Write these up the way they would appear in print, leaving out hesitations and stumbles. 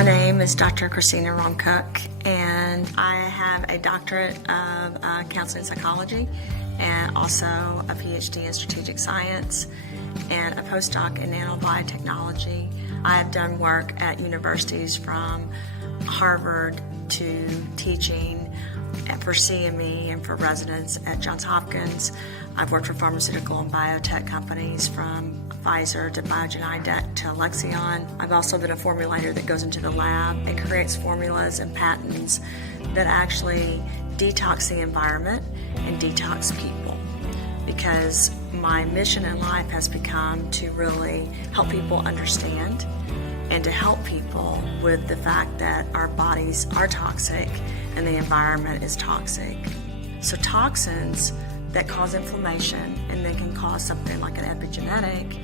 My name is Dr. Christina Rahm Cook, and I have a doctorate of counseling psychology and also a PhD in strategic science and a postdoc in nanobiotechnology. I have done work at universities from Harvard to teaching for CME and for residents at Johns Hopkins. I've worked for pharmaceutical and biotech companies from Pfizer to Biogen IDEC to Alexion. I've also been a formulator that goes into the lab and creates formulas and patents that actually detox the environment and detox people, because my mission in life has become to really help people understand and to help people with the fact that our bodies are toxic and the environment is toxic. So toxins that cause inflammation and they can cause something like an epigenetic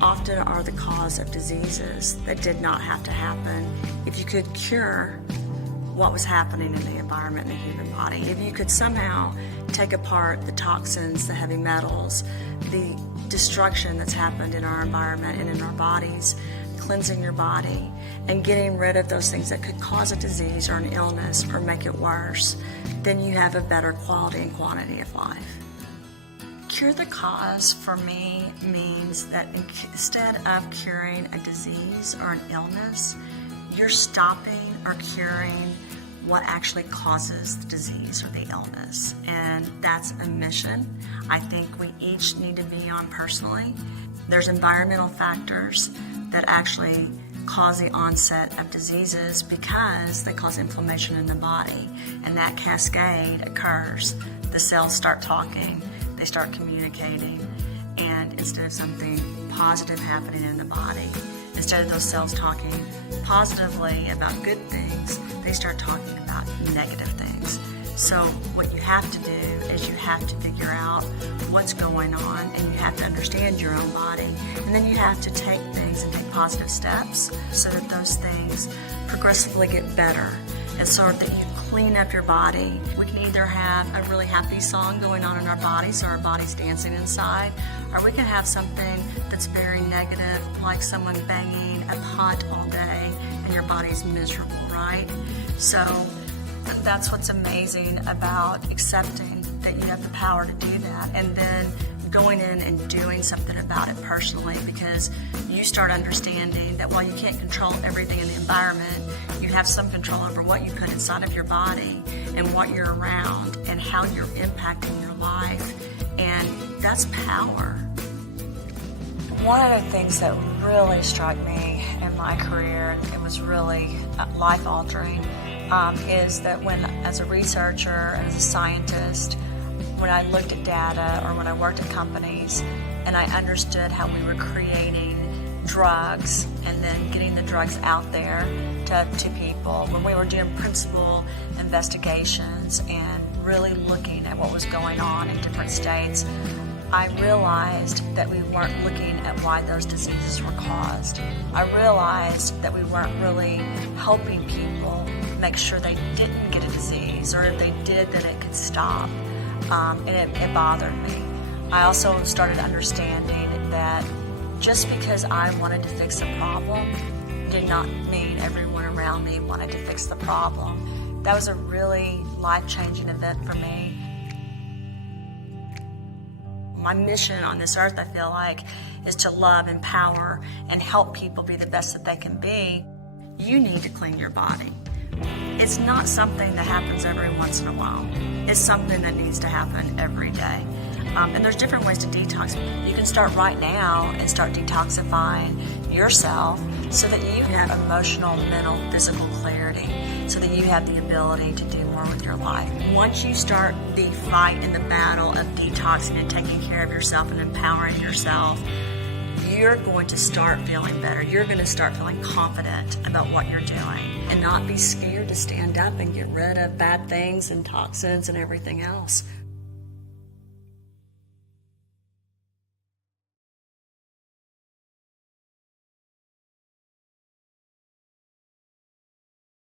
often are the cause of diseases that did not have to happen if you could cure what was happening in the environment in the human body. If you could somehow take apart the toxins, the heavy metals, the destruction that's happened in our environment and in our bodies, cleansing your body and getting rid of those things that could cause a disease or an illness or make it worse, then you have a better quality and quantity of life. Cure the cause for me means that instead of curing a disease or an illness, you're stopping or curing what actually causes the disease or the illness. And that's a mission I think we each need to be on personally. There's environmental factors that actually cause the onset of diseases because they cause inflammation in the body, and that cascade occurs. The cells start talking, they start communicating, and instead of something positive happening in the body, instead of those cells talking positively about good things, they start talking about negative things. So what you have to do is you have to figure out what's going on, and you have to understand your own body. And then you have to take things and take positive steps so that those things progressively get better. And so that you clean up your body. We can either have a really happy song going on in our body, so our body's dancing inside, or we can have something that's very negative, like someone banging a pot all day and your body's miserable, right? So that's what's amazing about accepting that you have the power to do that, and then going in and doing something about it personally, because you start understanding that while you can't control everything in the environment, you have some control over what you put inside of your body and what you're around and how you're impacting your life, and that's power. One of the things that really struck me in my career, it was really life-altering, is that when, as a researcher and as a scientist, when I looked at data or when I worked at companies and I understood how we were creating drugs and then getting the drugs out there to people, when we were doing principal investigations and really looking at what was going on in different states, I realized that we weren't looking at why those diseases were caused. I realized that we weren't really helping people make sure they didn't get a disease, or if they did, that it could stop. And it bothered me. I also started understanding that just because I wanted to fix a problem did not mean everyone around me wanted to fix the problem. That was a really life-changing event for me. My mission on this earth, I feel like, is to love, empower, and help people be the best that they can be. You need to clean your body. It's not something that happens every once in a while. It's something that needs to happen every day. And there's different ways to detox. You can start right now and start detoxifying yourself so that you have emotional, mental, physical clarity, so that you have the ability to do more with your life. Once you start the fight and the battle of detoxing and taking care of yourself and empowering yourself, you're going to start feeling better. You're going to start feeling confident about what you're doing and not be scared to stand up and get rid of bad things and toxins and everything else.